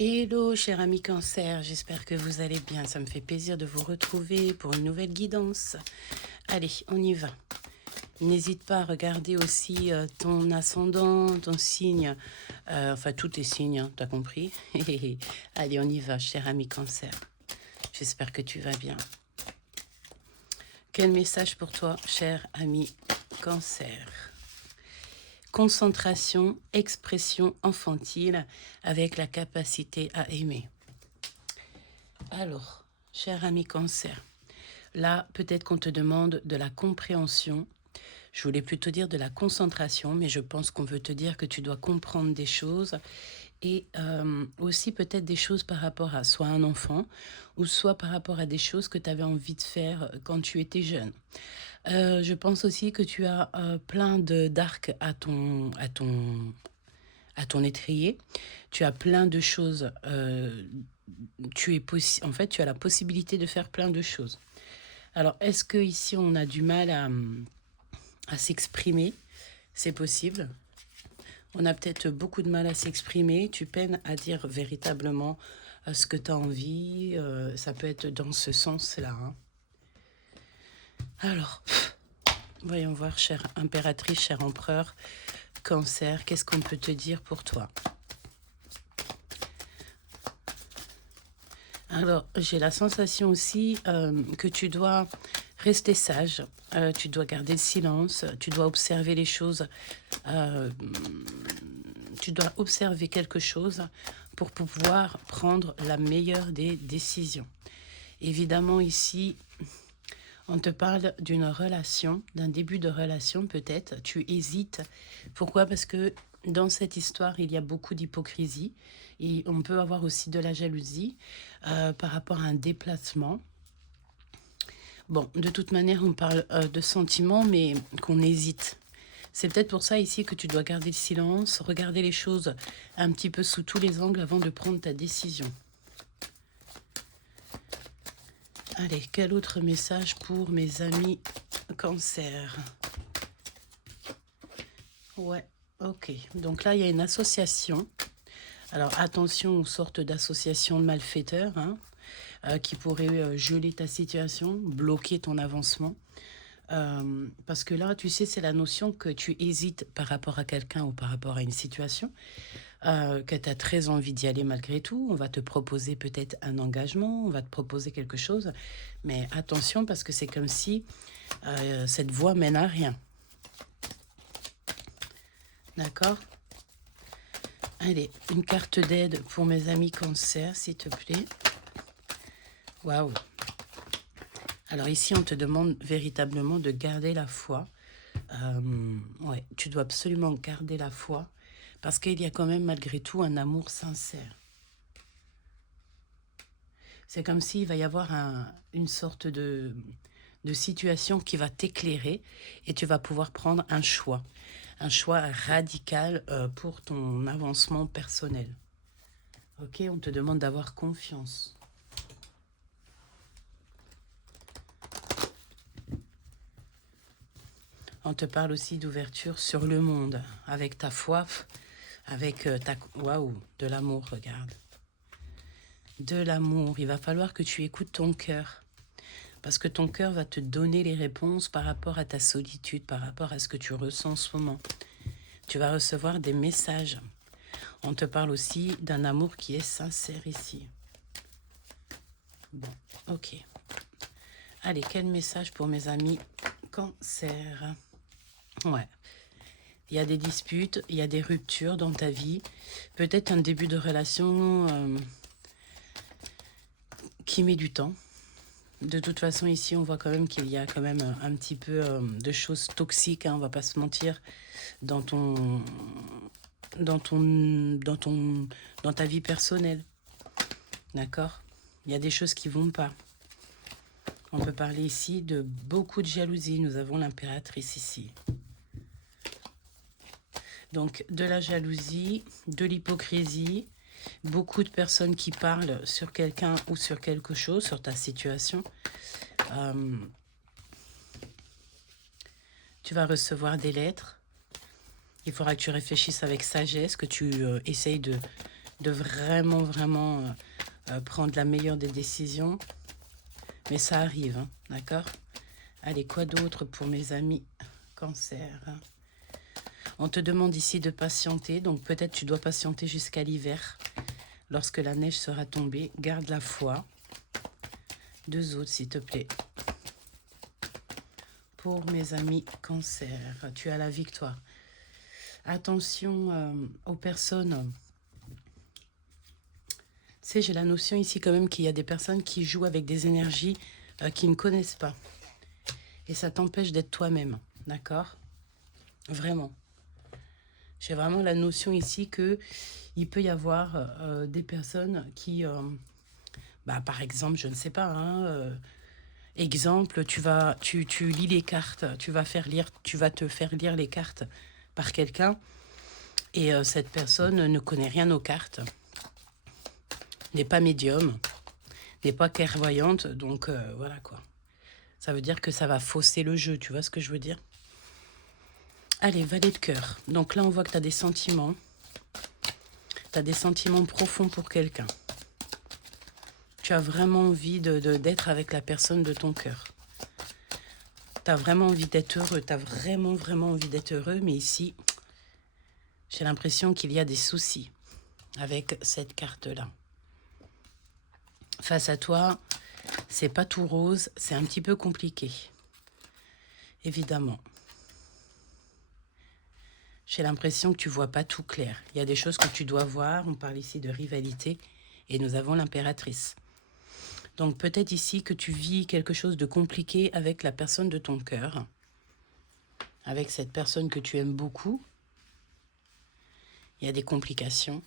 Hello, cher ami Cancer, j'espère que vous allez bien. Ça me fait plaisir de vous retrouver pour une nouvelle guidance. Allez, on y va. N'hésite pas à regarder aussi ton ascendant, ton signe, enfin tous tes signes, hein, t'as compris. Allez, on y va, cher ami Cancer. J'espère que tu vas bien. Quel message pour toi, cher ami Cancer? Concentration, expression infantile avec la capacité à aimer. Alors, cher ami Cancer, là, peut-être qu'on te demande de la compréhension. Je voulais plutôt dire de la concentration, mais je pense qu'on veut te dire que tu dois comprendre des choses et aussi peut-être des choses par rapport à soit un enfant ou soit par rapport à des choses que tu avais envie de faire quand tu étais jeune. Je pense aussi que tu as plein d'arcs à ton étrier. Tu as plein de choses. En fait, tu as la possibilité de faire plein de choses. Alors, est-ce que ici on a du mal à s'exprimer? C'est possible. On a peut-être beaucoup de mal à s'exprimer. Tu peines à dire véritablement ce que tu as envie. Ça peut être dans ce sens-là. Hein. Alors, voyons voir, chère impératrice, cher empereur, Cancer, qu'est-ce qu'on peut te dire pour toi? Alors, j'ai la sensation aussi que tu dois rester sage, tu dois garder le silence, tu dois observer les choses, tu dois observer quelque chose pour pouvoir prendre la meilleure des décisions. Évidemment, ici, on te parle d'une relation, d'un début de relation peut-être. Tu hésites. Pourquoi? Parce que dans cette histoire, il y a beaucoup d'hypocrisie et on peut avoir aussi de la jalousie par rapport à un déplacement. Bon, de toute manière, on parle de sentiments, mais qu'on hésite. C'est peut-être pour ça ici que tu dois garder le silence, regarder les choses un petit peu sous tous les angles avant de prendre ta décision. Allez, quel autre message pour mes amis Cancer? Ouais, ok. Donc là, il y a une association. Alors attention aux sortes d'associations de malfaiteurs hein, qui pourraient geler ta situation, bloquer ton avancement. Parce que là, tu sais, c'est la notion que tu hésites par rapport à quelqu'un ou par rapport à une situation, que tu as très envie d'y aller malgré tout. On va te proposer peut-être un engagement, on va te proposer quelque chose. Mais attention parce que c'est comme si cette voie mène à rien. D'accord? Allez, une carte d'aide pour mes amis Cancer, s'il te plaît. Waouh! Alors ici, on te demande véritablement de garder la foi. Ouais, tu dois absolument garder la foi parce qu'il y a quand même malgré tout un amour sincère. C'est comme s'il va y avoir une sorte de situation qui va t'éclairer et tu vas pouvoir prendre un choix radical pour ton avancement personnel. Ok, on te demande d'avoir confiance. On te parle aussi d'ouverture sur le monde, avec ta foi, avec ta... Waouh, de l'amour, regarde. De l'amour, il va falloir que tu écoutes ton cœur. Parce que ton cœur va te donner les réponses par rapport à ta solitude, par rapport à ce que tu ressens en ce moment. Tu vas recevoir des messages. On te parle aussi d'un amour qui est sincère ici. Bon, ok. Allez, quel message pour mes amis Cancer? Ouais. Il y a des disputes, il y a des ruptures dans ta vie. Peut-être un début de relation qui met du temps. De toute façon, ici, on voit quand même qu'il y a quand même un petit peu de choses toxiques, hein, on va pas se mentir, dans ta vie personnelle. D'accord? Il y a des choses qui vont pas. On peut parler ici de beaucoup de jalousie. Nous avons l'impératrice ici. Donc, de la jalousie, de l'hypocrisie, beaucoup de personnes qui parlent sur quelqu'un ou sur quelque chose, sur ta situation. Tu vas recevoir des lettres. Il faudra que tu réfléchisses avec sagesse, que tu essayes de vraiment, vraiment prendre la meilleure des décisions. Mais ça arrive, hein, d'accord? Allez, quoi d'autre pour mes amis Cancer? On te demande ici de patienter, donc peut-être tu dois patienter jusqu'à l'hiver. Lorsque la neige sera tombée, garde la foi. 2 autres, s'il te plaît. Pour mes amis Cancer, tu as la victoire. Attention aux personnes. Tu sais, j'ai la notion ici quand même qu'il y a des personnes qui jouent avec des énergies qui ne connaissent pas. Et ça t'empêche d'être toi-même, d'accord? Vraiment. J'ai vraiment la notion ici que il peut y avoir des personnes qui, par exemple, je ne sais pas, hein, exemple, tu lis les cartes, tu vas te faire lire les cartes par quelqu'un et cette personne ne connaît rien aux cartes, n'est pas médium, n'est pas clairvoyante, donc voilà quoi. Ça veut dire que ça va fausser le jeu, tu vois ce que je veux dire? Allez, valet de cœur. Donc là, on voit que tu as des sentiments. Tu as des sentiments profonds pour quelqu'un. Tu as vraiment envie d'être avec la personne de ton cœur. Tu as vraiment envie d'être heureux. Tu as vraiment, vraiment envie d'être heureux. Mais ici, j'ai l'impression qu'il y a des soucis avec cette carte-là. Face à toi, c'est pas tout rose. C'est un petit peu compliqué. Évidemment. J'ai l'impression que tu vois pas tout clair. Il y a des choses que tu dois voir. On parle ici de rivalité. Et nous avons l'impératrice. Donc peut-être ici que tu vis quelque chose de compliqué avec la personne de ton cœur. Avec cette personne que tu aimes beaucoup. Il y a des complications.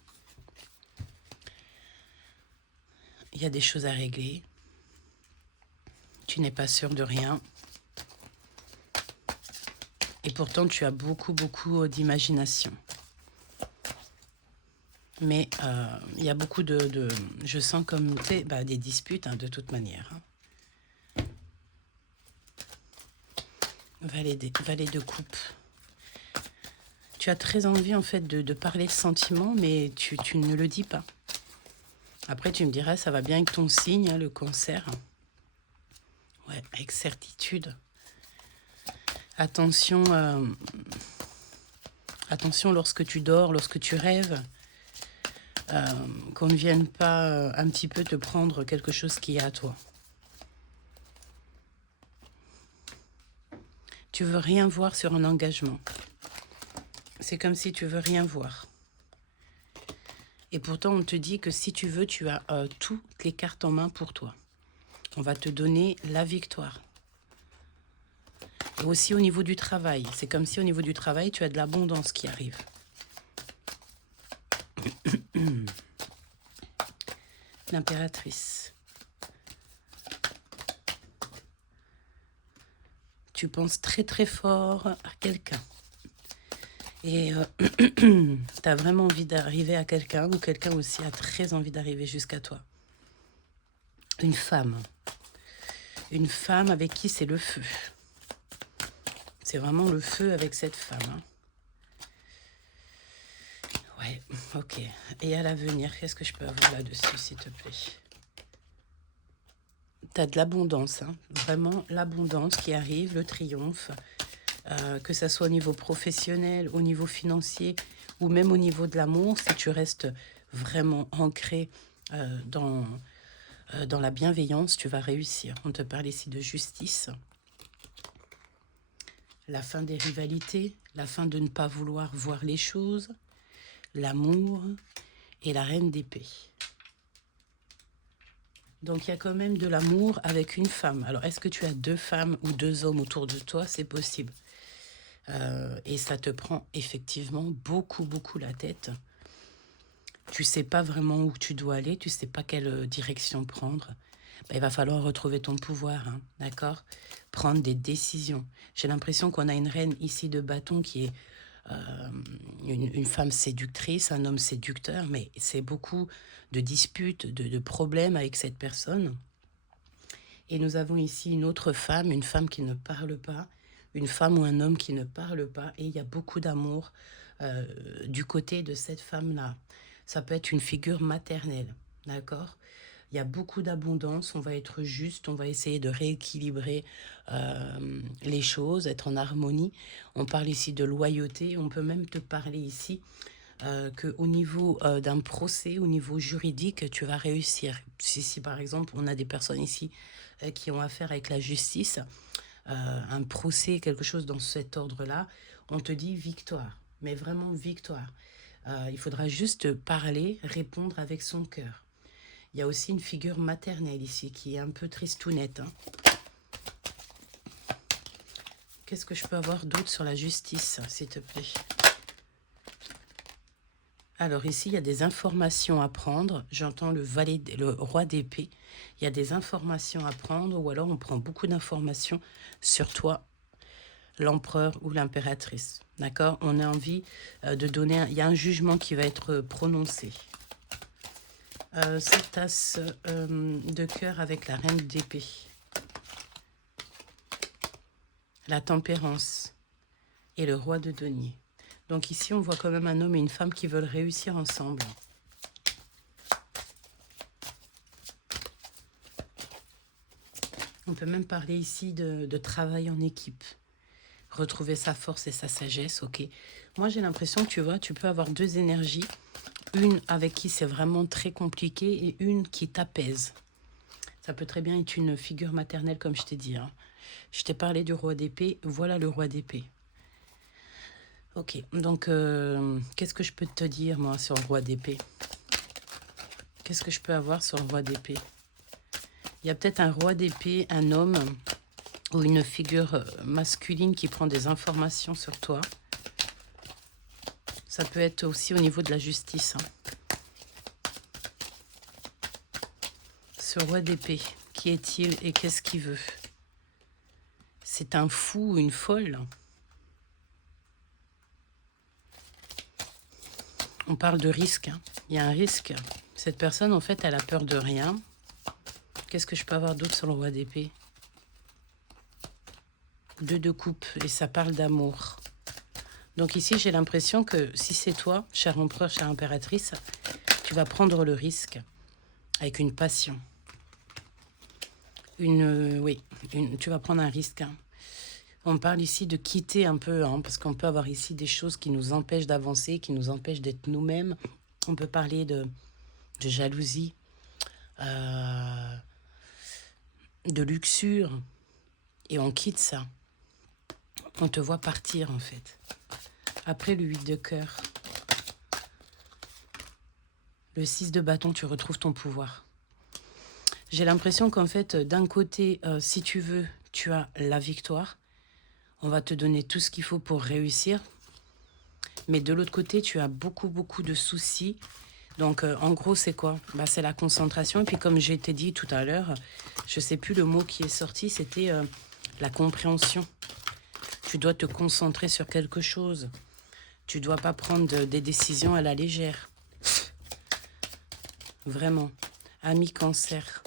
Il y a des choses à régler. Tu n'es pas sûr de rien. Et pourtant, tu as beaucoup, beaucoup d'imagination. Mais il y a beaucoup je sens comme des disputes, hein, de toute manière. Hein. Valet de coupe. Tu as très envie, en fait, de parler de sentiments, mais tu ne le dis pas. Après, tu me diras, ça va bien avec ton signe, hein, le cancer. Ouais, avec certitude. Attention, attention lorsque tu dors, lorsque tu rêves, qu'on ne vienne pas un petit peu te prendre quelque chose qui est à toi. Tu veux rien voir sur un engagement. C'est comme si tu veux rien voir. Et pourtant, on te dit que si tu veux, tu as toutes les cartes en main pour toi. On va te donner la victoire. Et aussi au niveau du travail. C'est comme si au niveau du travail, tu as de l'abondance qui arrive. L'impératrice. Tu penses très très fort à quelqu'un. Et tu as vraiment envie d'arriver à quelqu'un, ou quelqu'un aussi a très envie d'arriver jusqu'à toi. Une femme. Une femme avec qui c'est le feu. C'est vraiment le feu avec cette femme. Hein. Ouais, ok. Et à l'avenir, qu'est-ce que je peux avoir là-dessus, s'il te plaît? Tu as de l'abondance, hein. Vraiment l'abondance qui arrive, le triomphe, que ça soit au niveau professionnel, au niveau financier, ou même au niveau de l'amour, si tu restes vraiment ancré dans la bienveillance, tu vas réussir. On te parle ici de justice. La fin des rivalités, la fin de ne pas vouloir voir les choses, l'amour et la reine d'épée. Donc, il y a quand même de l'amour avec une femme. Alors, est-ce que tu as 2 femmes ou 2 hommes autour de toi? C'est possible. Et ça te prend effectivement beaucoup, beaucoup la tête. Tu sais pas vraiment où tu dois aller, tu sais pas quelle direction prendre. Il va falloir retrouver ton pouvoir, hein, d'accord? Prendre des décisions. J'ai l'impression qu'on a une reine ici de bâton qui est une femme séductrice, un homme séducteur, mais c'est beaucoup de disputes, de problèmes avec cette personne. Et nous avons ici une autre femme, une femme qui ne parle pas, une femme ou un homme qui ne parle pas, et il y a beaucoup d'amour du côté de cette femme-là. Ça peut être une figure maternelle, d'accord? Il y a beaucoup d'abondance, on va être juste, on va essayer de rééquilibrer les choses, être en harmonie. On parle ici de loyauté, on peut même te parler ici qu'au niveau d'un procès, au niveau juridique, tu vas réussir. Si par exemple, on a des personnes ici qui ont affaire avec la justice, un procès, quelque chose dans cet ordre-là, on te dit victoire, mais vraiment victoire. Il faudra juste parler, répondre avec son cœur. Il y a aussi une figure maternelle ici qui est un peu tristounette. Hein. Qu'est-ce que je peux avoir d'autre sur la justice, s'il te plaît? Alors ici, il y a des informations à prendre. J'entends le roi d'épée. Il y a des informations à prendre ou alors on prend beaucoup d'informations sur toi, l'empereur ou l'impératrice. D'accord? On a envie de donner... Il y a un jugement qui va être prononcé. Cette tasse de cœur avec la reine d'épée. La tempérance et le roi de denier. Donc ici, on voit quand même un homme et une femme qui veulent réussir ensemble. On peut même parler ici de travail en équipe. Retrouver sa force et sa sagesse, ok. Moi, j'ai l'impression que tu vois, tu peux avoir deux énergies. Une avec qui c'est vraiment très compliqué et une qui t'apaise. Ça peut très bien être une figure maternelle, comme je t'ai dit. Hein. Je t'ai parlé du roi d'épée. Voilà le roi d'épée. Ok, donc qu'est-ce que je peux te dire, moi, sur le roi d'épée? Qu'est-ce que je peux avoir sur le roi d'épée? Il y a peut-être un roi d'épée, un homme ou une figure masculine qui prend des informations sur toi. Ça peut être aussi au niveau de la justice. Hein. Ce roi d'épée, qui est-il et qu'est-ce qu'il veut? C'est un fou ou une folle? On parle de risque. Hein. Il y a un risque. Cette personne, en fait, elle a peur de rien. Qu'est-ce que je peux avoir d'autre sur le roi d'épée? 2 de coupe et ça parle d'amour. Donc ici, j'ai l'impression que si c'est toi, cher empereur, chère impératrice, tu vas prendre le risque avec une passion. Tu vas prendre un risque. Hein. On parle ici de quitter un peu, hein, parce qu'on peut avoir ici des choses qui nous empêchent d'avancer, qui nous empêchent d'être nous-mêmes. On peut parler de jalousie, de luxure, et on quitte ça. On te voit partir, en fait. Après le 8 de cœur, le 6 de bâton, tu retrouves ton pouvoir. J'ai l'impression qu'en fait, d'un côté, si tu veux, tu as la victoire. On va te donner tout ce qu'il faut pour réussir. Mais de l'autre côté, tu as beaucoup, beaucoup de soucis. Donc, en gros, c'est quoi? C'est la concentration. Et puis, comme j'ai été dit tout à l'heure, je ne sais plus le mot qui est sorti, c'était la compréhension. Tu dois te concentrer sur quelque chose. Tu ne dois pas prendre des décisions à la légère. Vraiment. Ami cancer.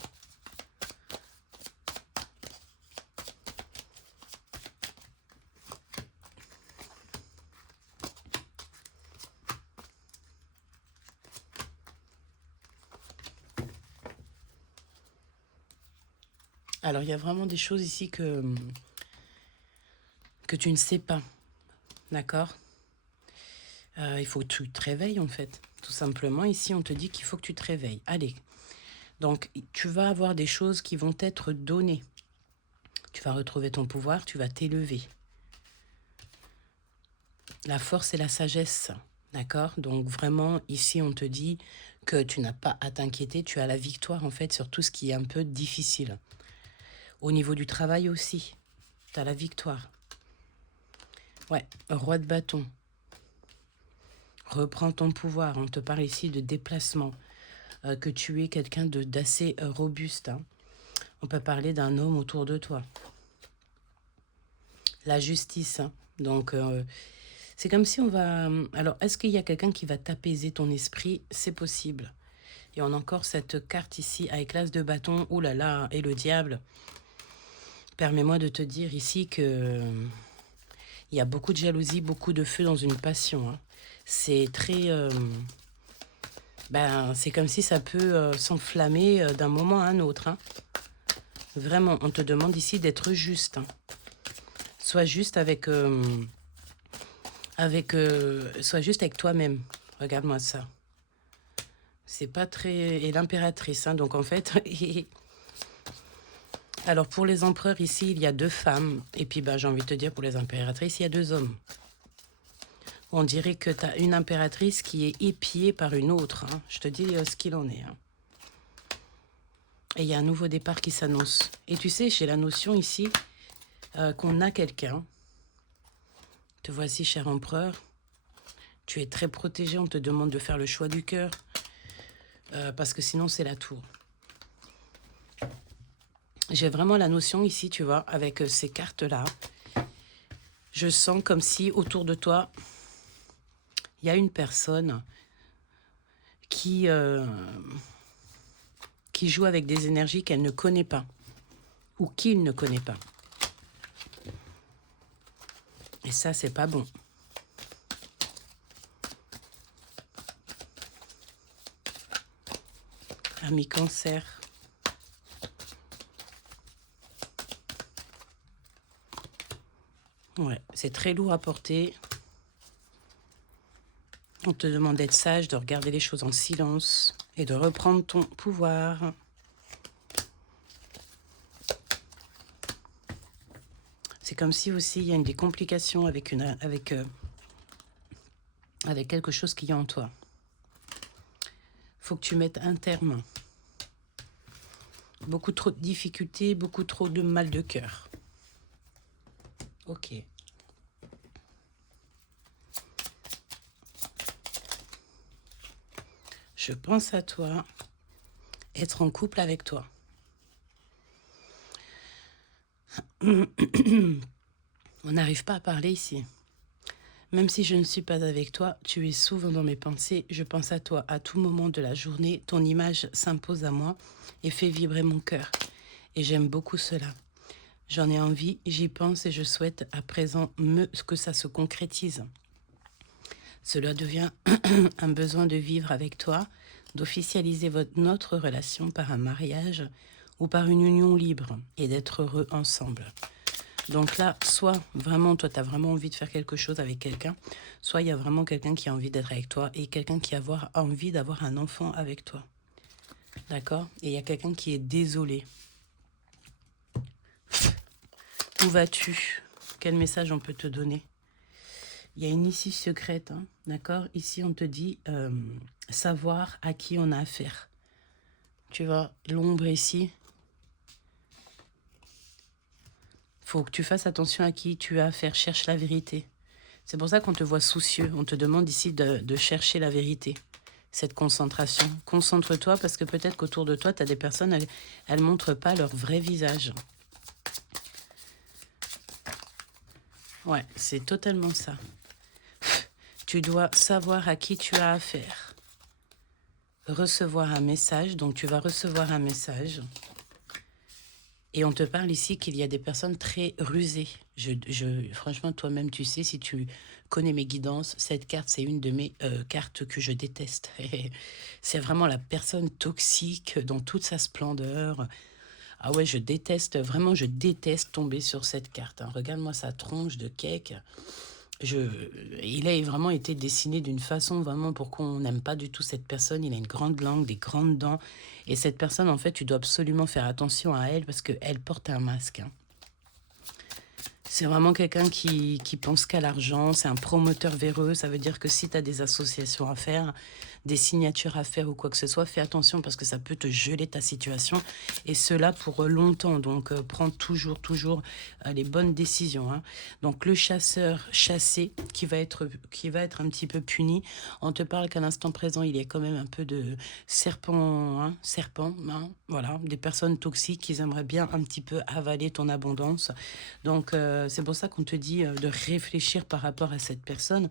Alors, il y a vraiment des choses ici que tu ne sais pas. D'accord? Il faut que tu te réveilles, en fait. Tout simplement, ici, on te dit qu'il faut que tu te réveilles. Allez. Donc, tu vas avoir des choses qui vont être données. Tu vas retrouver ton pouvoir, tu vas t'élever. La force et la sagesse, d'accord? Donc, vraiment, ici, on te dit que tu n'as pas à t'inquiéter. Tu as la victoire, en fait, sur tout ce qui est un peu difficile. Au niveau du travail aussi, tu as la victoire. Ouais, roi de bâton. Reprends ton pouvoir. On te parle ici de déplacement. Que tu es quelqu'un d'assez robuste. Hein. On peut parler d'un homme autour de toi. La justice. Hein. Donc, c'est comme si on va... Alors, est-ce qu'il y a quelqu'un qui va t'apaiser ton esprit? C'est possible. Et on a encore cette carte ici avec l'as de bâton. Ouh là là, et le diable. Permets-moi de te dire ici que... Il y a beaucoup de jalousie, beaucoup de feu dans une passion. Hein. C'est très... ben, c'est comme si ça peut s'enflammer d'un moment à un autre. Hein. Vraiment, on te demande ici d'être juste. Hein. Sois juste sois juste avec toi-même. Regarde-moi ça. C'est pas très... Et l'impératrice, hein, donc en fait... Alors pour les empereurs ici, il y a 2 femmes. Et puis ben, j'ai envie de te dire, pour les impératrices, il y a 2 hommes. On dirait que tu as une impératrice qui est épiée par une autre. Hein. Je te dis ce qu'il en est. Hein. Et il y a un nouveau départ qui s'annonce. Et tu sais, j'ai la notion ici qu'on a quelqu'un. Te voici, cher empereur. Tu es très protégé. On te demande de faire le choix du cœur. Parce que sinon, c'est la tour. J'ai vraiment la notion ici, tu vois, avec ces cartes-là. Je sens comme si autour de toi, il y a une personne qui joue avec des énergies qu'elle ne connaît pas ou qu'il ne connaît pas. Et ça, c'est pas bon. Ami Cancer. Ouais, c'est très lourd à porter. On te demande d'être sage, de regarder les choses en silence et de reprendre ton pouvoir. C'est comme si aussi il y a des complications avec quelque chose qui est en toi. Faut que tu mettes un terme. Beaucoup trop de difficultés, beaucoup trop de mal de cœur. Ok. Je pense à toi, être en couple avec toi. On n'arrive pas à parler ici. Même si je ne suis pas avec toi, tu es souvent dans mes pensées. Je pense à toi à tout moment de la journée. Ton image s'impose à moi et fait vibrer mon cœur. Et j'aime beaucoup cela. J'en ai envie, j'y pense et je souhaite à présent que ça se concrétise. Cela devient un besoin de vivre avec toi, d'officialiser notre relation par un mariage ou par une union libre et d'être heureux ensemble. Donc là, soit vraiment, toi, tu as vraiment envie de faire quelque chose avec quelqu'un, soit il y a vraiment quelqu'un qui a envie d'être avec toi et quelqu'un qui a envie d'avoir un enfant avec toi. D'accord? Et il y a quelqu'un qui est désolé. Où vas-tu? Quel message on peut te donner? Il y a une issue secrète, hein, d'accord? Ici, on te dit savoir à qui on a affaire. Tu vois, l'ombre ici. Faut que tu fasses attention à qui tu as affaire. Cherche la vérité. C'est pour ça qu'on te voit soucieux. On te demande ici de chercher la vérité. Cette concentration. Concentre-toi parce que peut-être qu'autour de toi, tu as des personnes, elles ne montrent pas leur vrai visage. Ouais, c'est totalement ça. Tu dois savoir à qui tu as affaire. Recevoir un message. Donc, tu vas recevoir un message. Et on te parle ici qu'il y a des personnes très rusées. Franchement, toi-même, tu sais, si tu connais mes guidances, cette carte, c'est une de mes cartes que je déteste. C'est vraiment la personne toxique dans toute sa splendeur. Ah ouais, je déteste tomber sur cette carte. Hein. Regarde-moi sa tronche de cake. Il a vraiment été dessiné d'une façon vraiment pour qu'on n'aime pas du tout cette personne. Il a une grande langue, des grandes dents. Et cette personne, en fait, tu dois absolument faire attention à elle parce qu'elle porte un masque. Hein. C'est vraiment quelqu'un qui pense qu'à l'argent. C'est un promoteur véreux. Ça veut dire que si tu as des associations à faire, des signatures à faire ou quoi que ce soit, fais attention parce que ça peut te geler ta situation. Et cela pour longtemps. Donc, prends toujours les bonnes décisions. Hein. Donc, le chasseur chassé qui va être un petit peu puni. On te parle qu'à l'instant présent, il y a quand même un peu de serpent. Voilà, des personnes toxiques qui aimeraient bien un petit peu avaler ton abondance. Donc, c'est pour ça qu'on te dit de réfléchir par rapport à cette personne.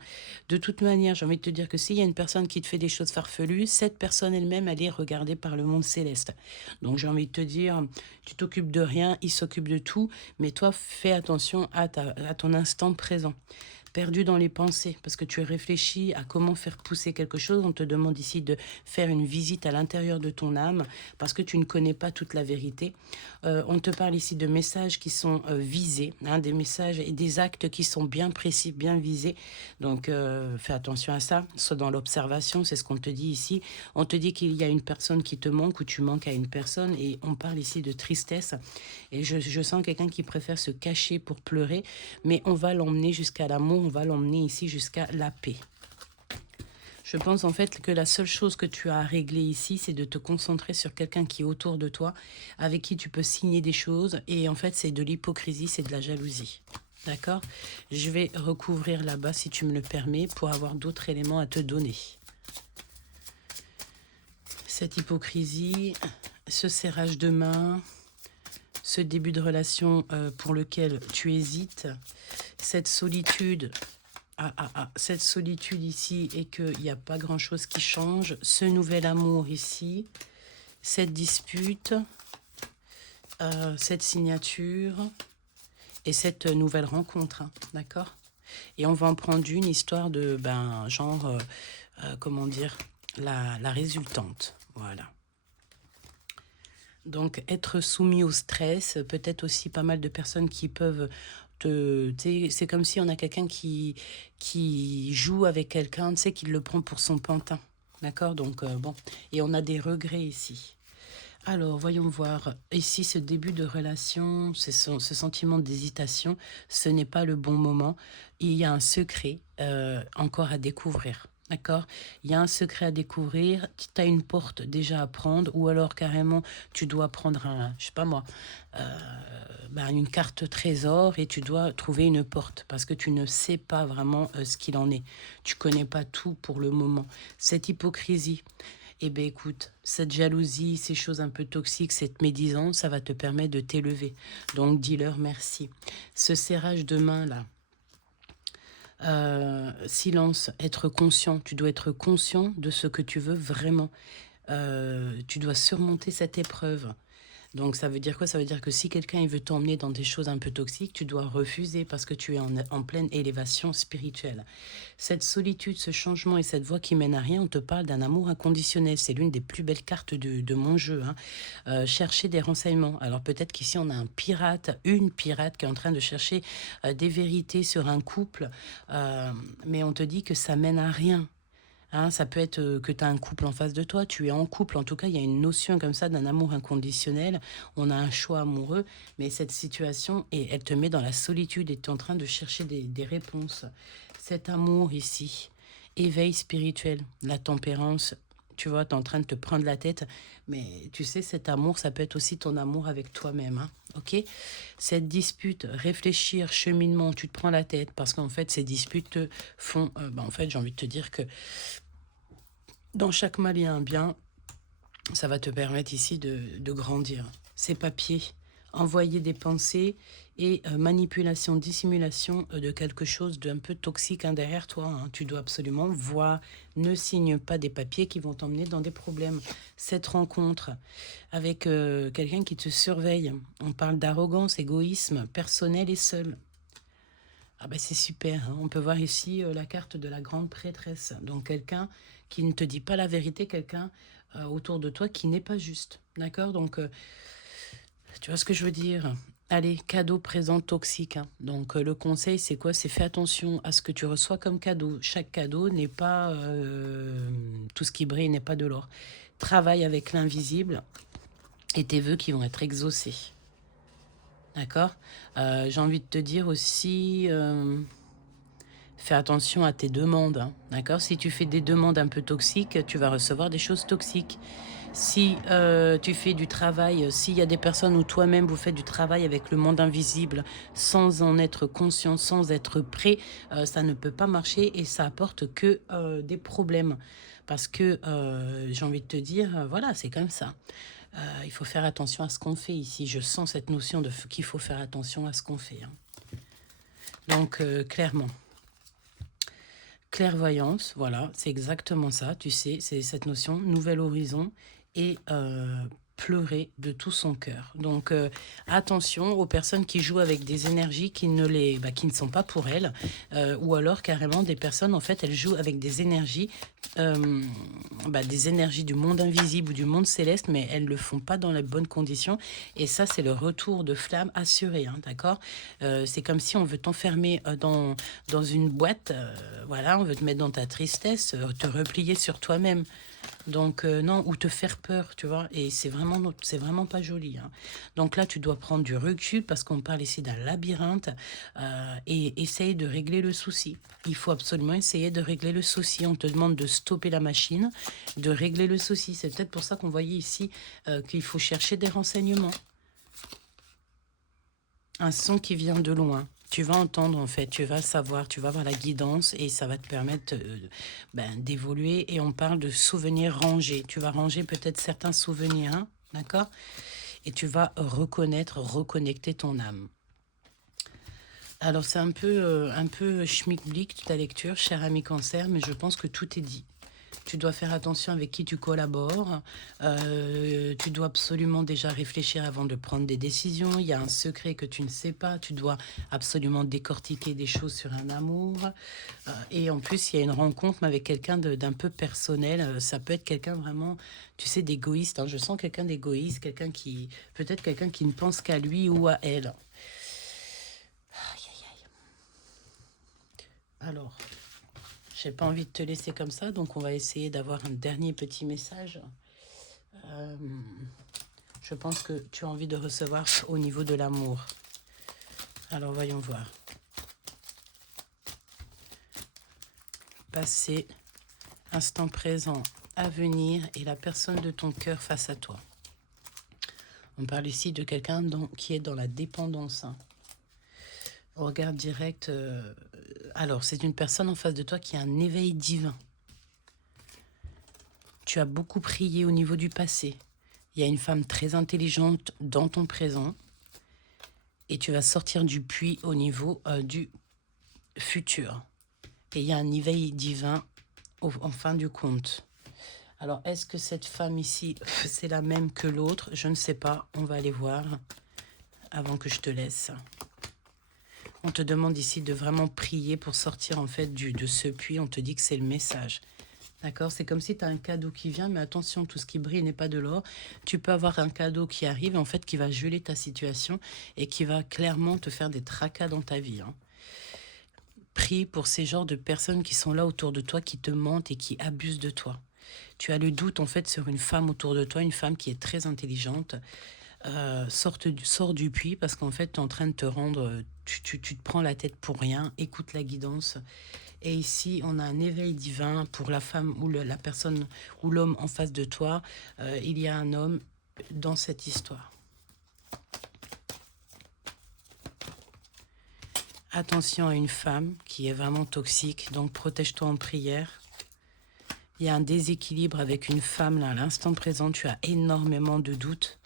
De toute manière, j'ai envie de te dire que s'il y a une personne qui te fait des choses farfelues, cette personne elle-même, elle est regardée par le monde céleste. Donc, j'ai envie de te dire, tu t'occupes de rien, il s'occupe de tout, mais toi, fais attention à ton instant présent. perdu dans les pensées, parce que tu réfléchis à comment faire pousser quelque chose. On te demande ici de faire une visite à l'intérieur de ton âme, parce que tu ne connais pas toute la vérité. On te parle ici de messages qui sont visés, hein, des messages et des actes qui sont bien précis, bien visés. Donc, fais attention à ça, soit dans l'observation, c'est ce qu'on te dit ici. On te dit qu'il y a une personne qui te manque ou tu manques à une personne, et on parle ici de tristesse. Et je sens quelqu'un qui préfère se cacher pour pleurer, mais on va l'emmener jusqu'à l'amour, on va l'emmener ici jusqu'à la paix. Je pense en fait que la seule chose que tu as à régler ici, c'est de te concentrer sur quelqu'un qui est autour de toi, avec qui tu peux signer des choses, et en fait c'est de l'hypocrisie, c'est de la jalousie. D'accord? Je vais recouvrir là-bas si tu me le permets pour avoir d'autres éléments à te donner. Cette hypocrisie, ce serrage de main, ce début de relation pour lequel tu hésites, cette solitude, cette solitude ici et qu'il n'y a pas grand-chose qui change, ce nouvel amour ici, cette dispute, cette signature et cette nouvelle rencontre, d'accord? Et on va en prendre une histoire de, comment dire, la résultante, voilà. Donc, être soumis au stress, peut-être aussi pas mal de personnes qui peuvent c'est comme si on a quelqu'un qui joue avec quelqu'un, tu sais, qui le prend pour son pantin. D'accord? Donc, bon. Et on a des regrets ici. Alors, voyons voir. Ici, ce début de relation, ce sentiment d'hésitation, ce n'est pas le bon moment. Il y a un secret encore à découvrir. D'accord? Il y a un secret à découvrir. Tu as une porte déjà à prendre, ou alors carrément, tu dois prendre je sais pas moi, une carte trésor et tu dois trouver une porte parce que tu ne sais pas vraiment ce qu'il en est. Tu connais pas tout pour le moment. Cette hypocrisie, eh bien écoute, cette jalousie, ces choses un peu toxiques, cette médisance, ça va te permettre de t'élever. Donc dis-leur merci. Ce serrage de main là, silence, être conscient. Tu dois être conscient de ce que tu veux vraiment. Tu dois surmonter cette épreuve. Donc ça veut dire quoi? Ça veut dire que si quelqu'un veut t'emmener dans des choses un peu toxiques, tu dois refuser parce que tu es en pleine élévation spirituelle. Cette solitude, ce changement et cette voie qui mène à rien, on te parle d'un amour inconditionnel. C'est l'une des plus belles cartes de mon jeu. Hein. Chercher des renseignements. Alors peut-être qu'ici on a un pirate, une pirate qui est en train de chercher des vérités sur un couple, mais on te dit que ça mène à rien. Hein, ça peut être que tu as un couple en face de toi, tu es en couple, en tout cas il y a une notion comme ça d'un amour inconditionnel, on a un choix amoureux, mais cette situation, elle te met dans la solitude et tu es en train de chercher des réponses. Cet amour ici, éveil spirituel, la tempérance, tu vois, tu es en train de te prendre la tête, mais tu sais, cet amour, ça peut être aussi ton amour avec toi-même, hein, ok? Cette dispute, réfléchir, cheminement, tu te prends la tête, parce qu'en fait, ces disputes te font, en fait, j'ai envie de te dire que dans chaque mal, il y a un bien. Ça va te permettre ici de grandir. Ces papiers, envoyer des pensées et manipulation, dissimulation de quelque chose d'un peu toxique derrière toi. Hein. Tu dois absolument voir. Ne signe pas des papiers qui vont t'emmener dans des problèmes. Cette rencontre avec quelqu'un qui te surveille. On parle d'arrogance, égoïsme, personnel et seul. Ah ben c'est super, hein. On peut voir ici la carte de la grande prêtresse. Donc quelqu'un qui ne te dit pas la vérité, quelqu'un autour de toi qui n'est pas juste. D'accord? Donc tu vois ce que je veux dire? Allez, cadeau présent toxique. Hein. Donc le conseil c'est quoi? C'est fais attention à ce que tu reçois comme cadeau. Chaque cadeau n'est pas... tout ce qui brille n'est pas de l'or. Travaille avec l'invisible et tes vœux qui vont être exaucés. D'accord? J'ai envie de te dire aussi... fais attention à tes demandes, hein, d'accord? Si tu fais des demandes un peu toxiques, tu vas recevoir des choses toxiques. Si tu fais du travail, s'il y a des personnes ou toi-même vous faites du travail avec le monde invisible sans en être conscient, sans être prêt, ça ne peut pas marcher et ça apporte que des problèmes. Parce que j'ai envie de te dire, voilà, c'est comme ça. Il faut faire attention à ce qu'on fait ici. Je sens cette notion de qu'il faut faire attention à ce qu'on fait. Hein. Donc, clairement. Clairvoyance, voilà, c'est exactement ça, tu sais, c'est cette notion, nouvel horizon et pleurer de tout son cœur. Donc attention aux personnes qui jouent avec des énergies qui qui ne sont pas pour elles, ou alors carrément des personnes, en fait, elles jouent avec des énergies du monde invisible ou du monde céleste, mais elles ne le font pas dans les bonnes conditions. Et ça, c'est le retour de flamme assuré, hein, d'accord. C'est comme si on veut t'enfermer dans une boîte, voilà, on veut te mettre dans ta tristesse, te replier sur toi-même. Donc non, ou te faire peur, tu vois, et c'est vraiment pas joli, hein. Donc là, tu dois prendre du recul parce qu'on parle ici d'un labyrinthe, et essaye de régler le souci. Il faut absolument essayer de régler le souci. On te demande de stopper la machine, de régler le souci. C'est peut-être pour ça qu'on voyait ici qu'il faut chercher des renseignements. Un son qui vient de loin. Tu vas entendre, en fait, tu vas savoir, tu vas avoir la guidance et ça va te permettre d'évoluer. Et on parle de souvenirs rangés. Tu vas ranger peut-être certains souvenirs, hein, d'accord? Et tu vas reconnecter ton âme. Alors, c'est un peu schmilblick ta lecture, cher ami Cancer, mais je pense que tout est dit. Tu dois faire attention avec qui tu collabores. Tu dois absolument déjà réfléchir avant de prendre des décisions. Il y a un secret que tu ne sais pas. Tu dois absolument décortiquer des choses sur un amour. Et en plus, il y a une rencontre avec quelqu'un d'un peu personnel. Ça peut être quelqu'un vraiment, tu sais, d'égoïste, hein. Je sens quelqu'un d'égoïste, peut-être quelqu'un qui ne pense qu'à lui ou à elle. Aïe, aïe, aïe. Alors... J'ai pas envie de te laisser comme ça, donc on va essayer d'avoir un dernier petit message. Je pense que tu as envie de recevoir au niveau de l'amour. Alors voyons voir. Passé, instant présent, avenir et la personne de ton cœur face à toi. On parle ici de quelqu'un qui est dans la dépendance, hein. Au regard direct, alors c'est une personne en face de toi qui a un éveil divin. Tu as beaucoup prié au niveau du passé. Il y a une femme très intelligente dans ton présent. Et tu vas sortir du puits au niveau du futur. Et il y a un éveil divin en fin du compte. Alors, est-ce que cette femme ici, c'est la même que l'autre? Je ne sais pas. On va aller voir avant que je te laisse. On te demande ici de vraiment prier pour sortir en fait de ce puits. On te dit que c'est le message. D'accord? C'est comme si tu as un cadeau qui vient, mais attention, tout ce qui brille n'est pas de l'or. Tu peux avoir un cadeau qui arrive, en fait, qui va geler ta situation et qui va clairement te faire des tracas dans ta vie, hein. Prie pour ces genres de personnes qui sont là autour de toi, qui te mentent et qui abusent de toi. Tu as le doute, en fait, sur une femme autour de toi, une femme qui est très intelligente. Sors du puits parce qu'en fait, tu es en train de te rendre... Tu te prends la tête pour rien. Écoute la guidance. Et ici, on a un éveil divin pour la femme ou la personne ou l'homme en face de toi. Il y a un homme dans cette histoire. Attention à une femme qui est vraiment toxique, donc protège-toi en prière. Il y a un déséquilibre avec une femme là à l'instant présent. Tu as énormément de doutes.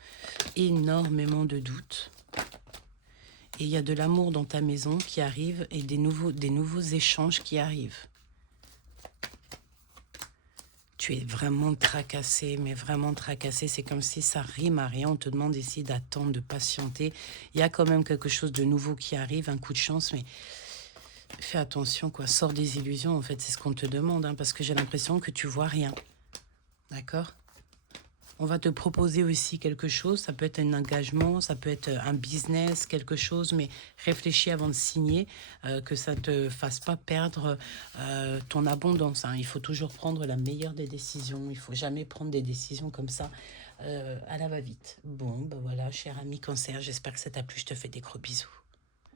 Énormément de doutes. Et il y a de l'amour dans ta maison qui arrive et des nouveaux échanges qui arrivent. Tu es vraiment tracassé, mais vraiment tracassé. C'est comme si ça rime à rien. On te demande ici d'attendre, de patienter. Il y a quand même quelque chose de nouveau qui arrive, un coup de chance, mais fais attention, quoi. Sors des illusions, en fait, c'est ce qu'on te demande, hein, parce que j'ai l'impression que tu vois rien. D'accord ? On va te proposer aussi quelque chose, ça peut être un engagement, ça peut être un business, quelque chose, mais réfléchis avant de signer, que ça ne te fasse pas perdre ton abondance, hein. Il faut toujours prendre la meilleure des décisions, il ne faut jamais prendre des décisions comme ça à la va-vite. Bon, ben voilà, cher ami Cancer, j'espère que ça t'a plu, je te fais des gros bisous.